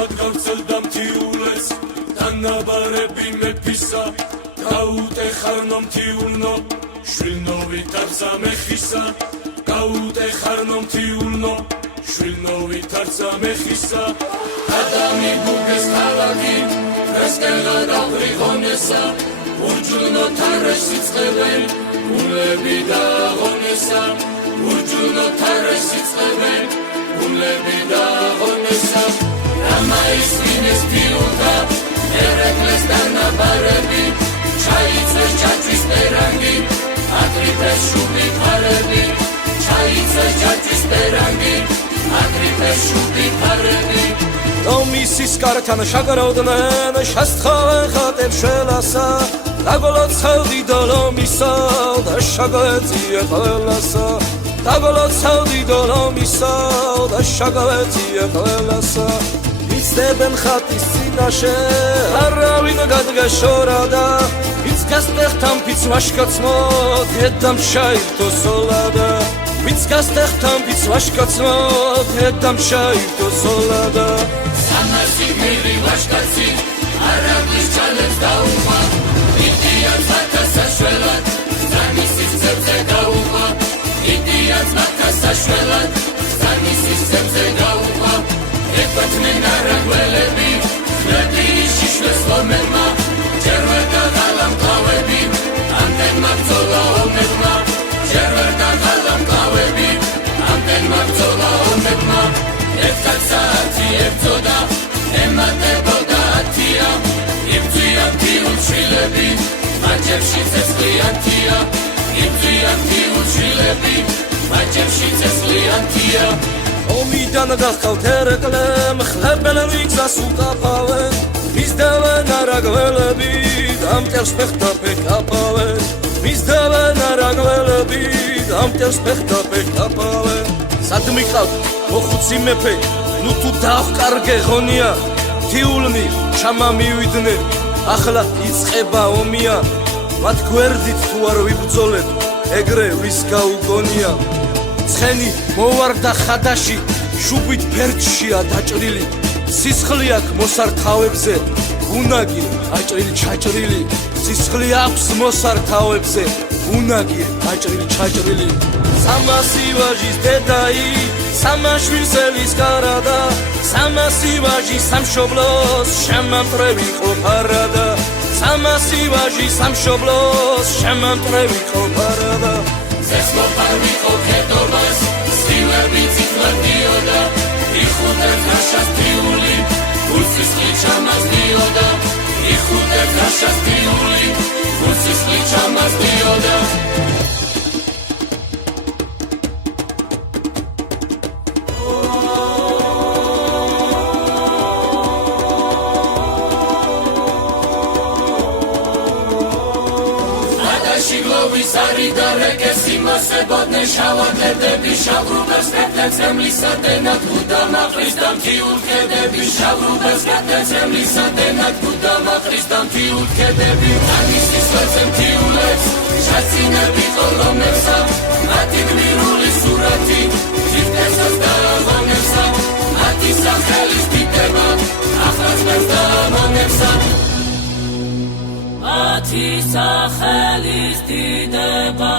სოფლად გავცელდა მთიულეს თანაბარები მეფისა გაუტეხარნო მთიულნო შვილნო ვითარცა მეხისა გაუტეხარნო მთიულნო შვილნო ვითარცა მეხისა ადამი გუგეს ქალაქი რესკელა დავრიღონესა ურჯუნო თარესი წყებენ გულები დაღონესა ურჯუნო თარესი წყებენ გულები დაღონესა რამაისმინეს ფიულდა ერეკლეს დანაბარები ჩაიწეს ჯაჭვის პერანგი აგრიფეს შუბი ფარები ჩაიწეს ჯაჭვის პერანგი აგრიფეს შუბი ფარები რომისის კართან შაგროვდნენ შესთხავენ ხატებს შველასა დაგოლოცავდი დოლომისა და შაგეწია ყველასა დაგოლოცავდი დოლომისა და შაგეწია ყველასა იცდებენ ხატის წინაშე არავინ გადგაშორადა ვიც გასტეხთან ვიც ვაშკაცმო დედამ ჩაირთო სოლადა ვიც გასტეხთან ვიც ვაშკაცმო დედამ ჩაირთო სოლადა სამასი მილი ვაშკაცი არაბის ჩალებს დაუღვა იდიაც მათას საშველად ზანისის ძებზე გაუღვა იდიაც მათას საშველად ზანისის ძებზე გაუღვა ეკვეთნენ არაგველები ხლები შიშლეს ლომებმა ჯერ ვერ დაღალა მკლავები ამდენმა ბრძოლა ომებმა ჯერ ვერ დაღალა მკლავები ამდენმა ბრძოლა ომებმა ერთად საათი ებრძოდა ემატებოდა ათია იბრძვიან მთიულ შვილები მაჯებში ცეცხლიანთია იბრძვიან მთიულ შვილები მაჯებში ცეცხლიანთია ომიდან გახავთ ერეკლემ ხლებენ რიგზას უკაფავენ მისდევენ არაგველები დამტერს ფეხთა ფეხაფავენ მისდევენ არაგველები დამტერს ფეხთა ფეხაფავენ სად მიყავთ მოხუცი მეფე ნუ თუ დავყარგე ღონია მთიულნი ჩამამივიდნენ ახლა იწყება ომია მათ გვერდით თუ არ ვიბრძოლეთ ეგრე ვის გაუგონია ცხენი მოვარდა ხადაში შუბით ფერჩშია დაჭრილი სისხლი აქვს მოსართავებზე უნაგი აჭრილი ჩაჭრილი სისხლი აქვს მოსართავებზე უნაგი აჭრილი ჩაჭრილი სამასი ვაჟის დედაი სამაშვილსელის კარადა სამასი ვაჟი სამშობლოს შემამტრევი ყოფარადა სამასი ვაჟი სამშობლოს შემამტრევი ყოფარადა ზესმოფარვი ყოფედობას სილები ციფლადიოდა იხუდეთ რაშას თიული გულსისხლი ჩამასდიოდა იხუდეთ რაშას თიული გულსისხლი ჩამასდიოდა სარი და რეკესი მასებოდნენ შავადლედები შავრუბელს კეთდენ ცემლისა დენად გუდამაყრის და მთიულ ქედები შავრუბელს კეთდენ ცემლისა დენად გუდამაყრის და მთიულ ქედები ანისის ველზე მთიულებს შაცინები ყოლომებსა მათი გმირული სურათი ჯიფტესას და ღონებსა მათი სახელის დიდება ახლაც მერს და მონებსა მათი სახელის დიდება